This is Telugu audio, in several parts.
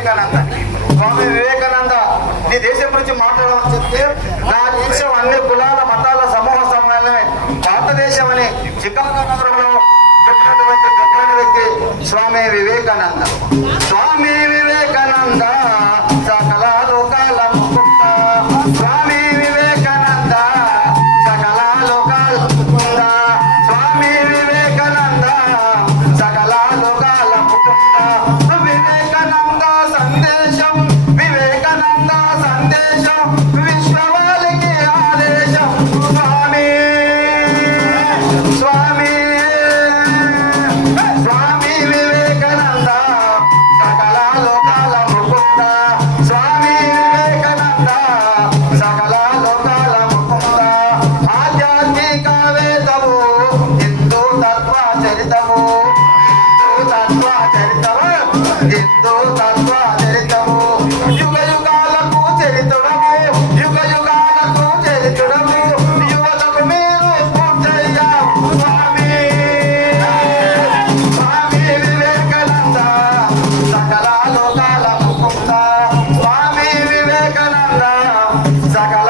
వివేకానంద. స్వామి వివేకానంద నీ దేశం గురించి మాట్లాడాలని చెప్తే నా దేశం అన్ని కులాల మతాల సమూహ సమయాలే భారతదేశం అని చికాగో చెప్పినటువంటి వ్యక్తి స్వామి వివేకానంద. స్వామి వివేకానంద.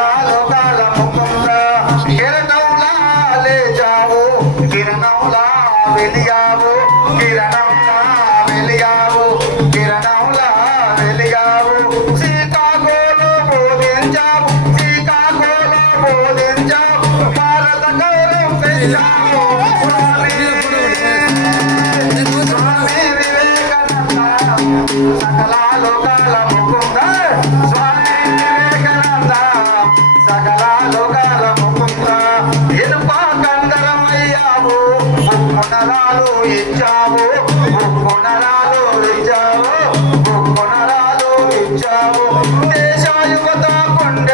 Loga, ఇచ్చావు దేశాయుగత కొండ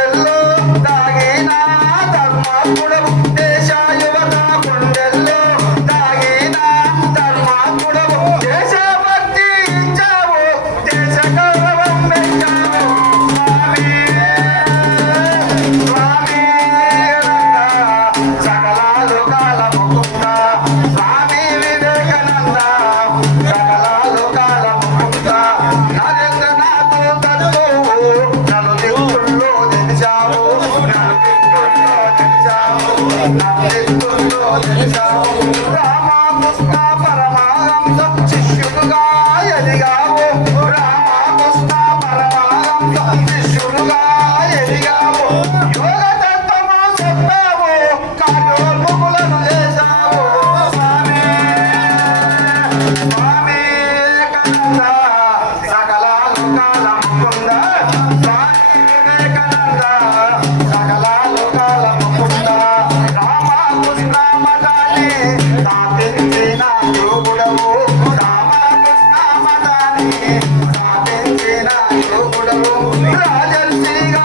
para రాజల్సిగా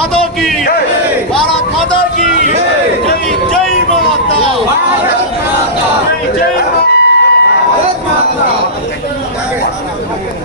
মাতা কি ভারত মাতা কি জয় জয় মাতা। জয় জয় মাতা।